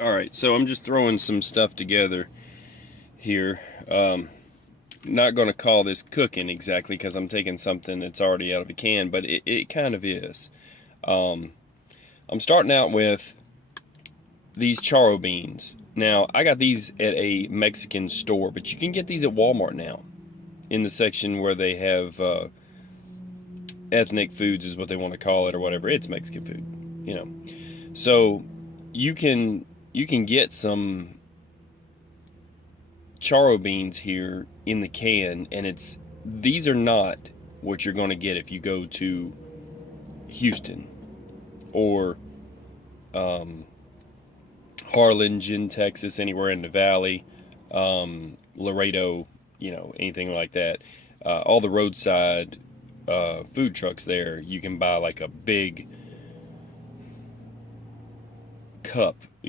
Alright, so I'm just throwing some stuff together here. Not going to call this cooking exactly because I'm taking something that's already out of a can, but it kind of is. Um, I'm starting out with these charro beans. Now, I got these at a Mexican store, but you can get these at Walmart now in the section where they have ethnic foods, is what they want to call it, or whatever. It's Mexican food. So you can get some charro beans here in the can, and these are not what you're going to get if you go to Houston or Harlingen, Texas, anywhere in the valley, Laredo, anything like that. All the roadside food trucks there, you can buy like a big cup, a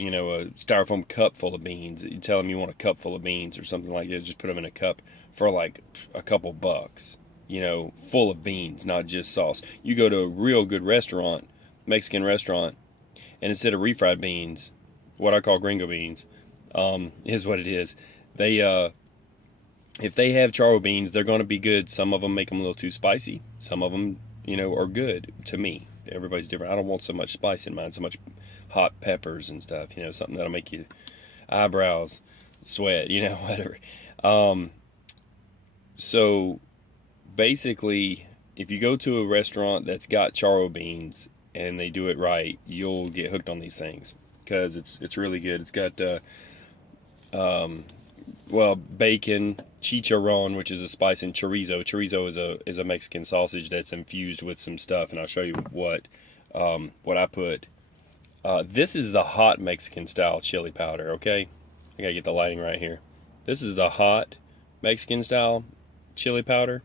styrofoam cup full of beans. You tell them you want a cup full of beans or something like that. Just put them in a cup for like a couple bucks, full of beans, not just sauce. You go to a real good restaurant, Mexican restaurant, and instead of refried beans, what I call gringo beans, is what it is. If they have charro beans, they're going to be good. Some of them make them a little too spicy. Some of them, are good to me. Everybody's different. I don't want so much spice in mine, so much hot peppers and stuff, something that'll make your eyebrows sweat, whatever. So basically, if you go to a restaurant that's got charro beans and they do it right, you'll get hooked on these things because it's really good. It's got bacon, chicharron, which is a spice, and chorizo. Chorizo is a Mexican sausage that's infused with some stuff, and I'll show you what I put. This is the hot Mexican style chili powder. Okay, I gotta get the lighting right here. This is the hot Mexican style chili powder.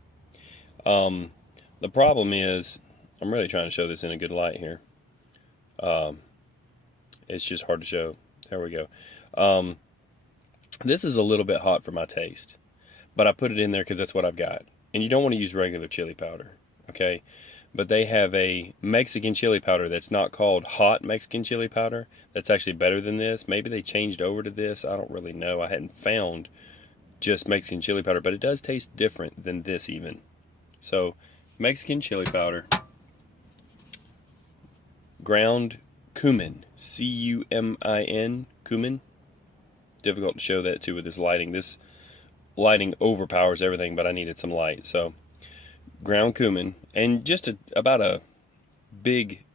The problem is, I'm really trying to show this in a good light here. It's just hard to show. There we go. This is a little bit hot for my taste, but I put it in there because that's what I've got. And you don't want to use regular chili powder, okay? But they have a Mexican chili powder that's not called hot Mexican chili powder. That's actually better than this. Maybe they changed over to this. I don't really know. I hadn't found just Mexican chili powder, but it does taste different than this even. So, Mexican chili powder, ground cumin, C-U-M-I-N, cumin. Difficult to show that too with this lighting. This lighting overpowers everything, but I needed some light. So ground cumin and just about a big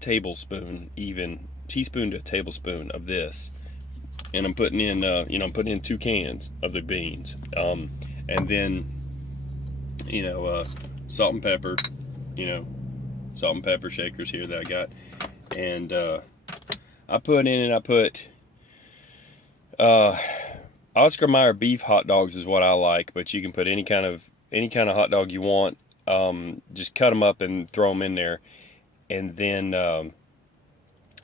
tablespoon, even teaspoon to a tablespoon of this. And I'm putting in I'm putting in 2 cans of the beans. And then salt and pepper, salt and pepper shakers here that I got. And I put Oscar Mayer beef hot dogs is what I like, but you can put any kind of hot dog you want. Just cut them up and throw them in there, and then I'm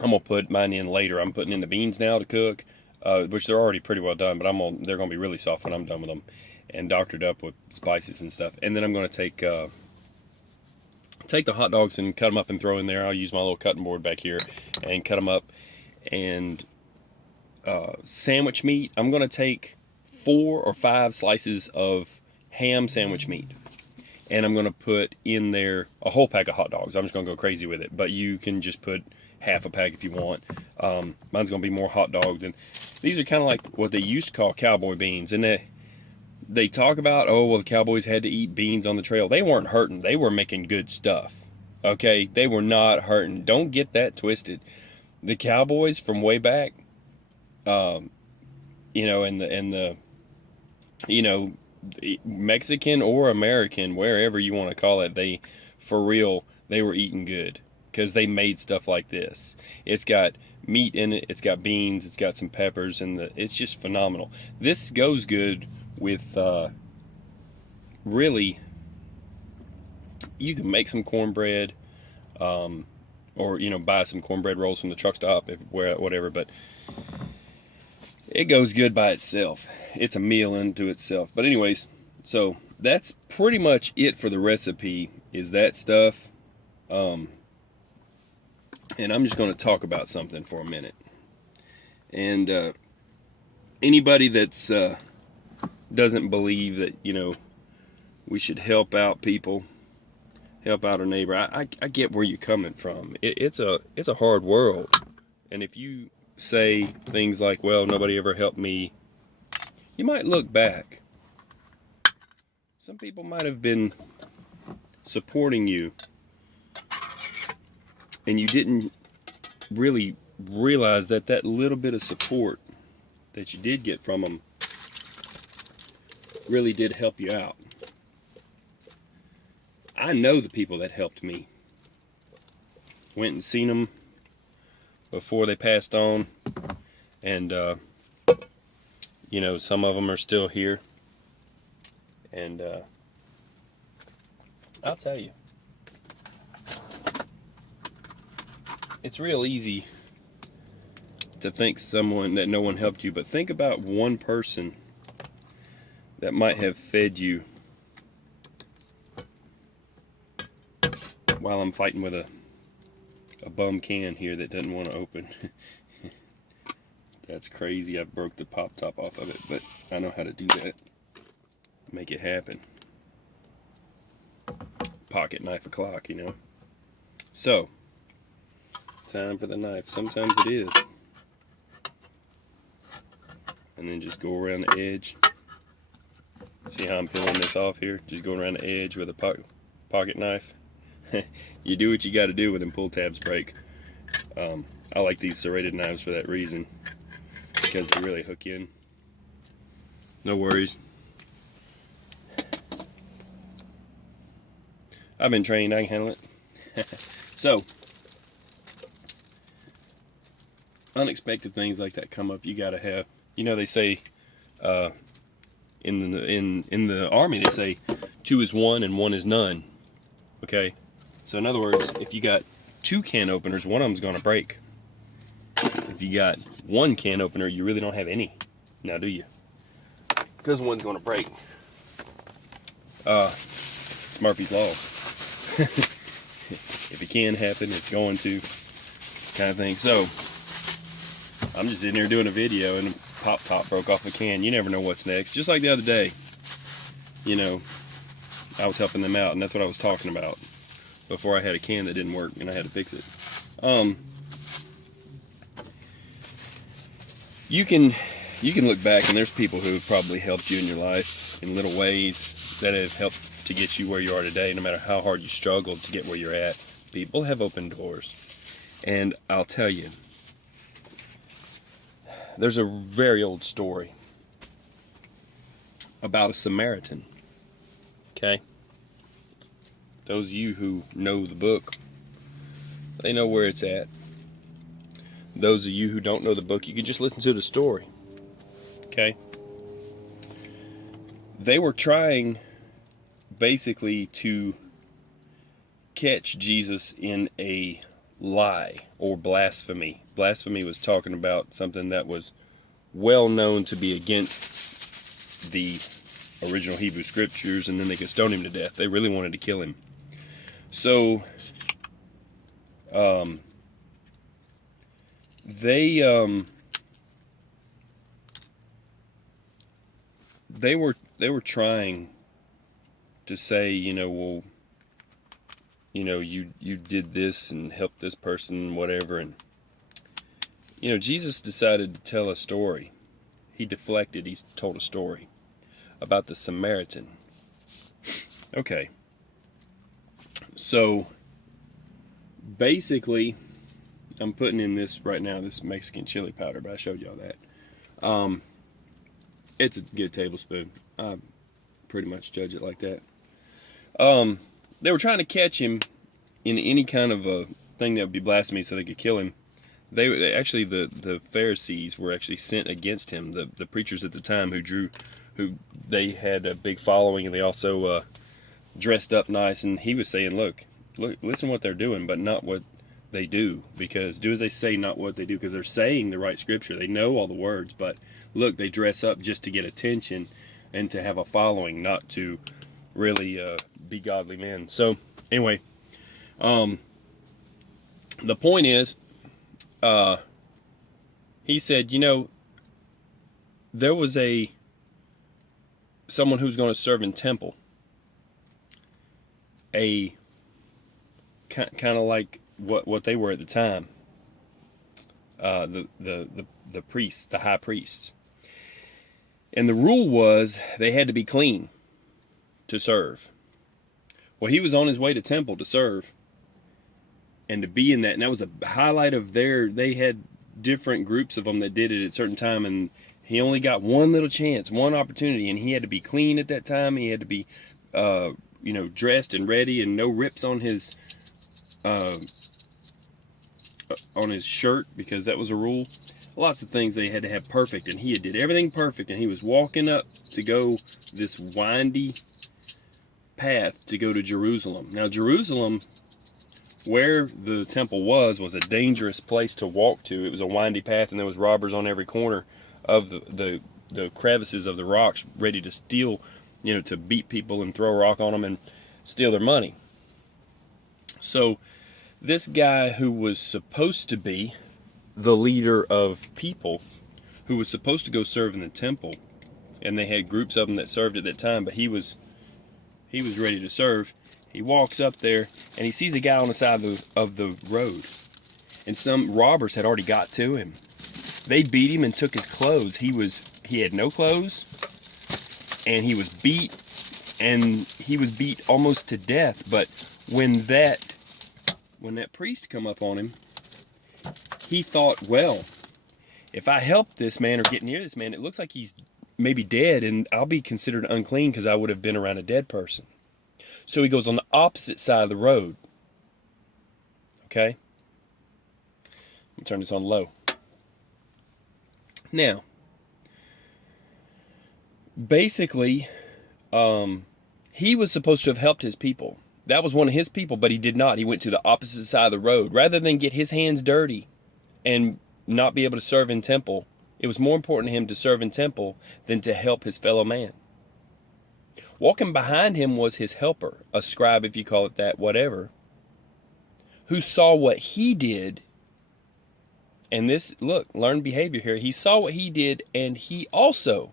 gonna put mine in later. I'm putting in the beans now to cook, which they're already pretty well done, but they're gonna be really soft when I'm done with them, and doctored up with spices and stuff. And then I'm gonna take the hot dogs and cut them up and throw in there. I'll use my little cutting board back here and cut them up. And sandwich meat, I'm going to take 4 or 5 slices of ham sandwich meat, and I'm going to put in there a whole pack of hot dogs. I'm just going to go crazy with it, but you can just put half a pack if you want. Mine's going to be more hot dog than these are kind of like what they used to call cowboy beans, and they talk about, oh well, the cowboys had to eat beans on the trail. They weren't hurting, they were making good stuff. Okay, they were not hurting. Don't get that twisted. The cowboys from way back, and the Mexican or American, wherever you want to call it, for real, they were eating good because they made stuff like this. It's got meat in it, it's got beans, it's got some peppers, and it's just phenomenal. This goes good with, really, you can make some cornbread, or buy some cornbread rolls from the truck stop, whatever. But it goes good by itself. It's a meal unto itself. But anyways, so that's pretty much it for the recipe. Is that stuff? And I'm just going to talk about something for a minute. And anybody that's doesn't believe that, you know, we should help out people, help out our neighbor, I get where you're coming from. It's a hard world. And if you say things like, well, nobody ever helped me, you might look back. Some people might have been supporting you, and you didn't really realize that that little bit of support that you did get from them really did help you out. I know the people that helped me. Went and seen them before they passed on, and you know, some of them are still here, and I'll tell you, it's real easy to think someone that no one helped you, but think about one person that might have fed you while I'm fighting with a bum can here that doesn't want to open. That's crazy. I broke the pop top off of it, but I know how to do that. Make it happen. Pocket knife o'clock, you know. So, time for the knife. Sometimes it is. And then just go around the edge. See how I'm peeling this off here? Just going around the edge with a pocket knife. You do what you got to do when them pull tabs break. I like these serrated knives for that reason, because they really hook in. No worries. I've been trained, I can handle it. So, unexpected things like that come up, you gotta have, you know, they say in the army, they say 2 is 1 and 1 is none. Okay, so in other words, if you got 2 can openers, one of them's gonna break. If you got 1 can opener, you really don't have any, now do you? Because one's gonna break. It's Murphy's Law. If it can happen, it's going to, kind of thing. So I'm just sitting here doing a video and a pop top broke off a can. You never know what's next. Just like the other day, you know, I was helping them out, and that's what I was talking about before I had a can that didn't work and I had to fix it. You can look back, and there's people who have probably helped you in your life in little ways that have helped to get you where you are today. No matter how hard you struggled to get where you're at, people have opened doors. And I'll tell you, there's a very old story about a Samaritan. Okay? Those of you who know the book, they know where it's at. Those of you who don't know the book, you can just listen to the story. Okay? They were trying basically to catch Jesus in a lie or blasphemy. Blasphemy was talking about something that was well known to be against the original Hebrew scriptures, and then they could stone him to death. They really wanted to kill him. So they were trying to say, you know, well, you know, you did this and helped this person, whatever. And, you know, Jesus decided to tell a story. He deflected, he told a story about the Samaritan. Okay. So, basically, I'm putting in this right now, this Mexican chili powder, but I showed y'all that. It's a good tablespoon. I pretty much judge it like that. They were trying to catch him in any kind of a thing that would be blasphemy so they could kill him. They actually, the Pharisees were actually sent against him, the preachers at the time who they had a big following, and they also dressed up nice, and he was saying, look, listen what they're doing, but not what they do, because do as they say, not what they do, because they're saying the right scripture, they know all the words, but look, they dress up just to get attention and to have a following, not to really be godly men. So anyway, The point is, he said, there was someone who's going to serve in temple, a kind of like what they were at the time, the priests, the high priests, and the rule was they had to be clean to serve. Well, he was on his way to temple to serve and to be in that, and that was a highlight of they had different groups of them that did it at a certain time, and he only got one little chance, one opportunity, and he had to be clean at that time. He had to be dressed and ready, and no rips on his shirt, because that was a rule. Lots of things they had to have perfect, and he had did everything perfect, and he was walking up to go this windy path to go to Jerusalem. Now, Jerusalem, where the temple was a dangerous place to walk to. It was a windy path, and there was robbers on every corner of the crevices of the rocks, ready to steal, to beat people and throw a rock on them and steal their money. So this guy, who was supposed to be the leader of people, who was supposed to go serve in the temple, and they had groups of them that served at that time, but he was ready to serve. He walks up there, and he sees a guy on the side of the road, and some robbers had already got to him. They beat him and took his clothes. He had no clothes, and he was beat almost to death. But when that priest come up on him, he thought, well, if I help this man or get near this man, it looks like he's maybe dead, and I'll be considered unclean because I would have been around a dead person. So he goes on the opposite side of the road. Okay? Let me turn this on low. Now, basically, he was supposed to have helped his people. That was one of his people, but he did not. He went to the opposite side of the road. Rather than get his hands dirty and not be able to serve in temple, it was more important to him to serve in temple than to help his fellow man. Walking behind him was his helper, a scribe, if you call it that, whatever, who saw what he did. And this, look, learned behavior here. He saw what he did, and he also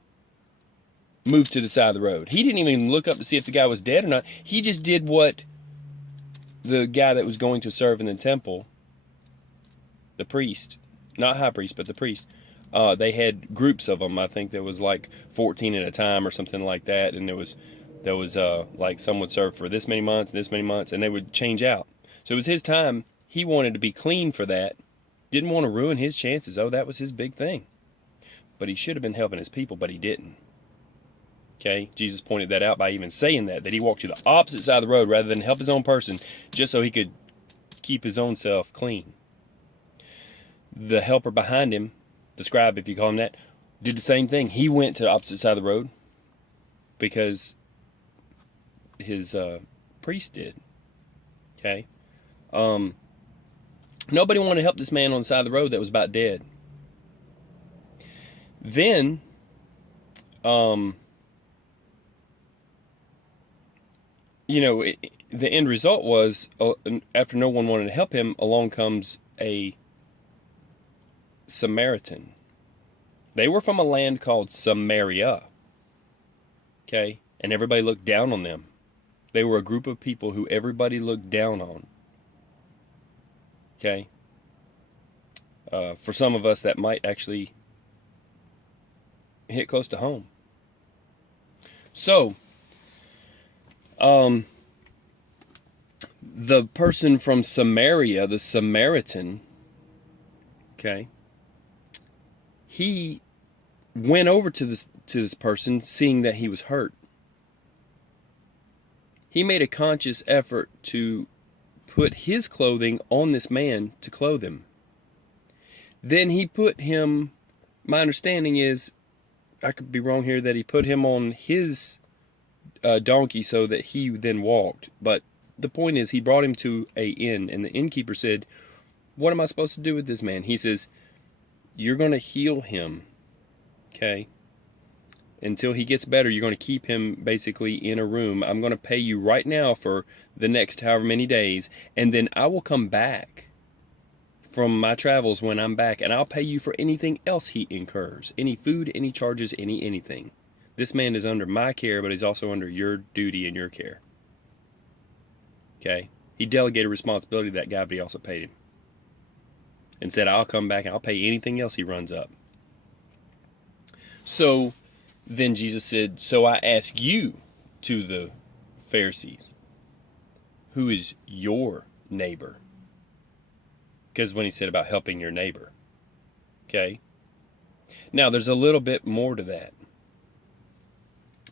moved to the side of the road. He didn't even look up to see if the guy was dead or not. He just did what the guy that was going to serve in the temple, the priest, not high priest, but the priest, they had groups of them. I think there was like 14 at a time or something like that, and there was like some would serve for this many months, and they would change out. So it was his time. He wanted to be clean for that. Didn't want to ruin his chances. Oh, that was his big thing. But he should have been helping his people, but he didn't. Okay? Jesus pointed that out by even saying that he walked to the opposite side of the road rather than help his own person, just so he could keep his own self clean. The helper behind him, the scribe, if you call him that, did the same thing. He went to the opposite side of the road because his priest did. Okay? Nobody wanted to help this man on the side of the road that was about dead. Then, the end result was, after no one wanted to help him, along comes a Samaritan. They were from a land called Samaria. Okay? And everybody looked down on them. They were a group of people who everybody looked down on. Okay? For some of us, that might actually hit close to home. So, the person from Samaria, the Samaritan, okay, he went over to this person, seeing that he was hurt. He made a conscious effort to put his clothing on this man to clothe him. Then he put him, my understanding is, I could be wrong here, that he put him on his donkey so that he then walked. But the point is, he brought him to an inn, and the innkeeper said, what am I supposed to do with this man? He says, you're going to heal him, okay? Until he gets better, you're going to keep him basically in a room. I'm going to pay you right now for the next however many days, and then I will come back from my travels when I'm back, and I'll pay you for anything else he incurs, any food, any charges, anything. This man is under my care, but he's also under your duty and your care. Okay? He delegated responsibility to that guy, but he also paid him. And said, I'll come back and I'll pay anything else he runs up. So then Jesus said, so I ask you, to the Pharisees, who is your neighbor? Because when he said about helping your neighbor. Okay? Now, there's a little bit more to that.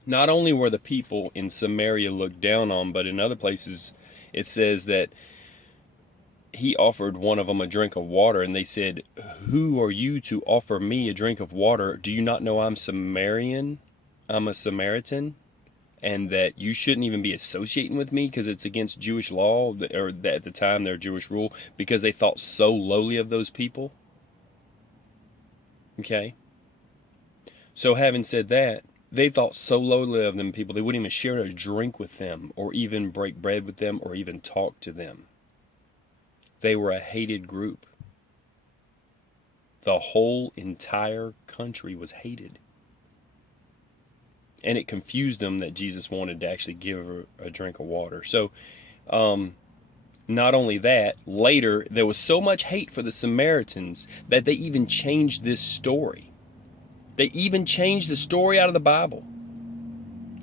Not only were the people in Samaria looked down on, but in other places it says that he offered one of them a drink of water, and they said, who are you to offer me a drink of water? Do you not know I'm Samaritan? I'm a Samaritan, and that you shouldn't even be associating with me because it's against Jewish law, or at the time their Jewish rule, because they thought so lowly of those people. Okay? So having said that, they thought so lowly of them people, they wouldn't even share a drink with them, or even break bread with them, or even talk to them. They were a hated group. The whole entire country was hated. And it confused them that Jesus wanted to actually give her a drink of water. So, not only that, later there was so much hate for the Samaritans that they even changed this story. They even changed the story out of the Bible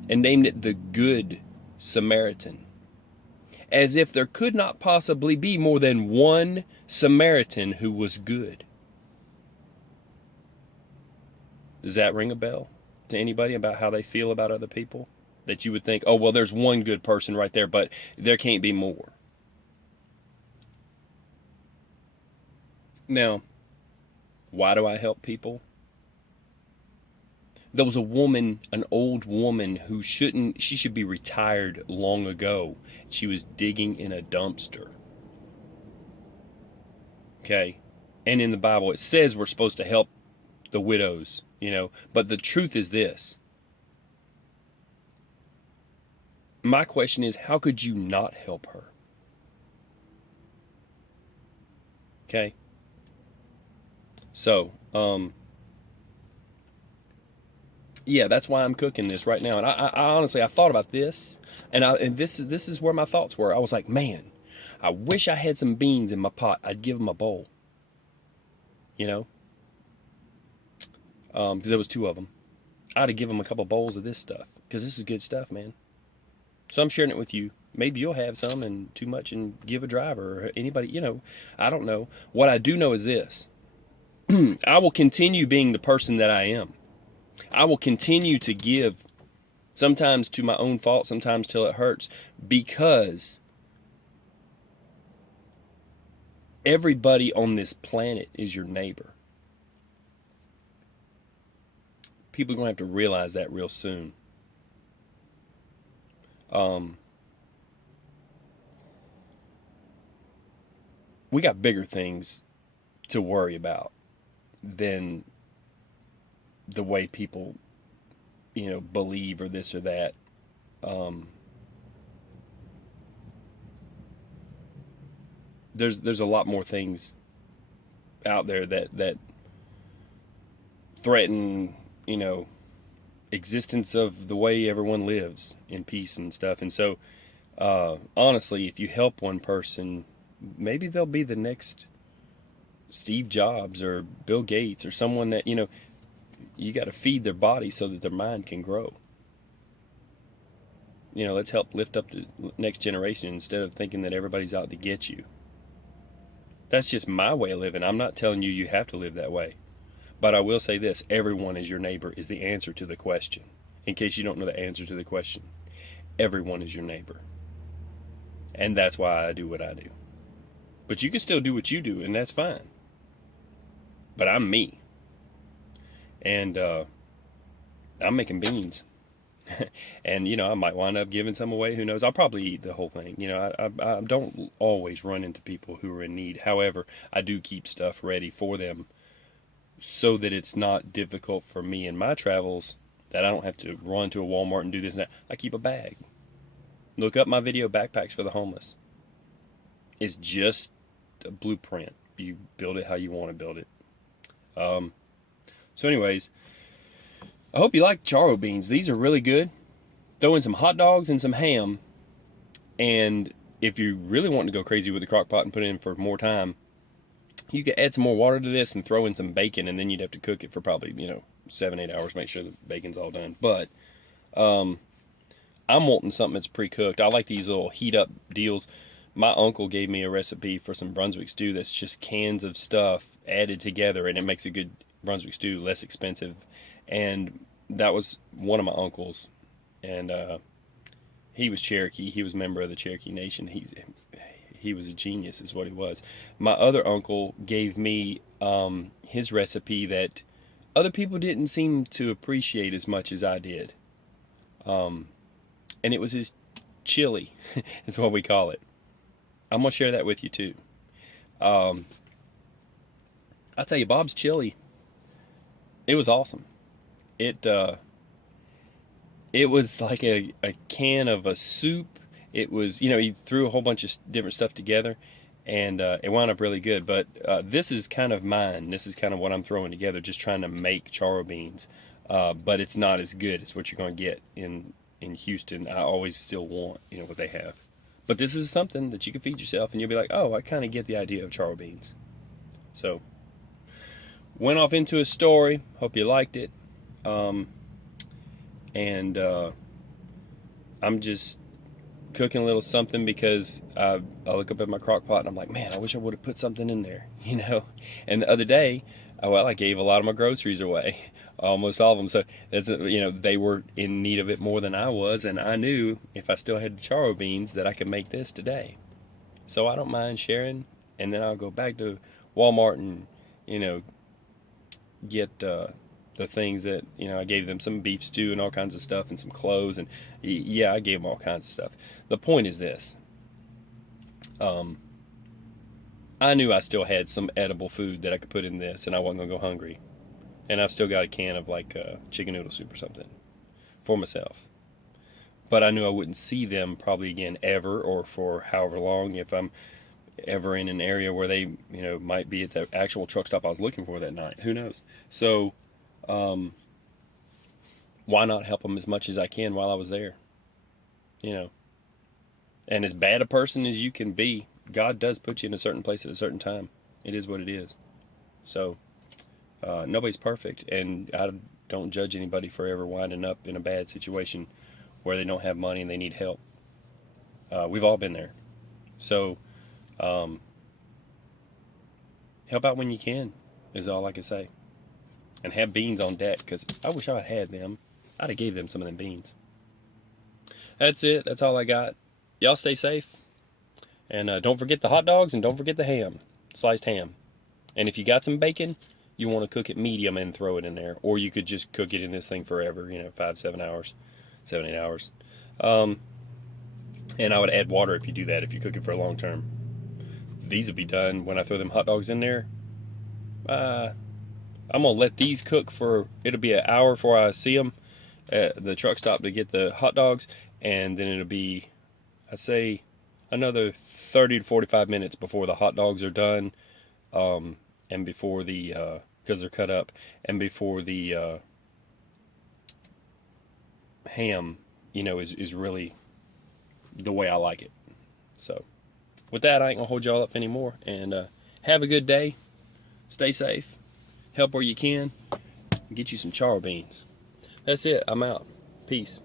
and named it the Good Samaritan. As if there could not possibly be more than one Samaritan who was good. Does that ring a bell to anybody about how they feel about other people? That you would think, oh, well, there's one good person right there, but there can't be more. Now, why do I help people? There was a woman, an old woman, who she should be retired long ago. She was digging in a dumpster. Okay? And in the Bible, it says we're supposed to help the widows, but the truth is this. My question is, how could you not help her? Okay? So, yeah, that's why I'm cooking this right now. And I honestly, I thought about this, and this is where my thoughts were. I was like, man, I wish I had some beans in my pot. I'd give them a bowl. Because there was two of them. I'd have given them a couple bowls of this stuff, because this is good stuff, man. So I'm sharing it with you. Maybe you'll have some and too much and give a driver or anybody, I don't know. What I do know is this. I will continue being the person that I am. I will continue to give, sometimes to my own fault, sometimes till it hurts, because everybody on this planet is your neighbor. People are going to have to realize that real soon. We got bigger things to worry about than the way people, believe or this or that. There's a lot more things out there that threaten, existence of the way everyone lives in peace and stuff. And so, honestly, if you help one person, maybe they'll be the next Steve Jobs or Bill Gates or someone that, you got to feed their body so that their mind can grow. Let's help lift up the next generation instead of thinking that everybody's out to get you. That's just my way of living. I'm not telling you you have to live that way. But I will say this, everyone is your neighbor is the answer to the question. In case you don't know the answer to the question. Everyone is your neighbor. And that's why I do what I do. But you can still do what you do, and that's fine. But I'm me. And I'm making beans. And, I might wind up giving some away. Who knows? I'll probably eat the whole thing. I don't always run into people who are in need. However, I do keep stuff ready for them so that it's not difficult for me in my travels, that I don't have to run to a Walmart and do this and that. I keep a bag. Look up my video, Backpacks for the Homeless. It's just a blueprint you build it how you want to build it. So anyways, I hope you like charro beans. These are really good. Throw in some hot dogs and some ham, and if you really want to go crazy with the crock pot and put it in for more time, you could add some more water to this and throw in some bacon, and then you'd have to cook it for probably 7-8 hours. Make sure the bacon's all done. But I'm wanting something that's pre-cooked. I like these little heat up deals. My uncle gave me a recipe for some Brunswick stew that's just cans of stuff added together, and it makes a good Brunswick stew, less expensive. And that was one of my uncles, and he was Cherokee. He was a member of the Cherokee Nation. He was a genius, is what he was. My other uncle gave me his recipe that other people didn't seem to appreciate as much as I did. And it was his chili, is what we call it. I'm going to share that with you too. I'll tell you, Bob's chili, it was awesome. It was like a can of a soup. It was, he threw a whole bunch of different stuff together, and it wound up really good. But this is kind of mine. This is kind of what I'm throwing together, just trying to make charro beans. But it's not as good as what you're going to get in Houston. I always still want, what they have. But this is something that you can feed yourself, and you'll be like, oh, I kind of get the idea of charro beans. So, went off into a story. Hope you liked it. And I'm just cooking a little something because I look up at my crock pot and I'm like, man, I wish I would have put something in there, And the other day, I gave a lot of my groceries away, almost all of them. So that's, they were in need of it more than I was, and I knew if I still had charro beans that I could make this today. So I don't mind sharing, and then I'll go back to Walmart and get the things that I gave them some beef stew and all kinds of stuff and some clothes, and yeah, I gave them all kinds of stuff. The point is this: I knew I still had some edible food that I could put in this, and I wasn't gonna go hungry. And I've still got a can of chicken noodle soup or something for myself. But I knew I wouldn't see them probably again ever, or for however long, if I'm ever in an area where they might be at the actual truck stop I was looking for that night. Who knows? So why not help them as much as I can while I was there? And as bad a person as you can be, God does put you in a certain place at a certain time. It is what it is. So nobody's perfect, and I don't judge anybody for ever winding up in a bad situation where they don't have money and they need help. We've all been there. So help out when you can, is all I can say. And have beans on deck, because I wish I had them. I'd have gave them some of them beans. That's it. That's all I got. Y'all stay safe. And don't forget the hot dogs, and don't forget the ham. Sliced ham. And if you got some bacon, you want to cook it medium and throw it in there. Or you could just cook it in this thing forever, 5-7 hours. 7-8 hours. And I would add water if you do that, if you cook it for a long term. These will be done when I throw them hot dogs in there. I'm going to let these cook it'll be an hour before I see them at the truck stop to get the hot dogs. And then it'll be, I say, another 30 to 45 minutes before the hot dogs are done. And before because they're cut up. And before the ham, is really the way I like it. So, with that, I ain't going to hold y'all up anymore. And have a good day. Stay safe. Help where you can. Get you some charro beans. That's it. I'm out. Peace.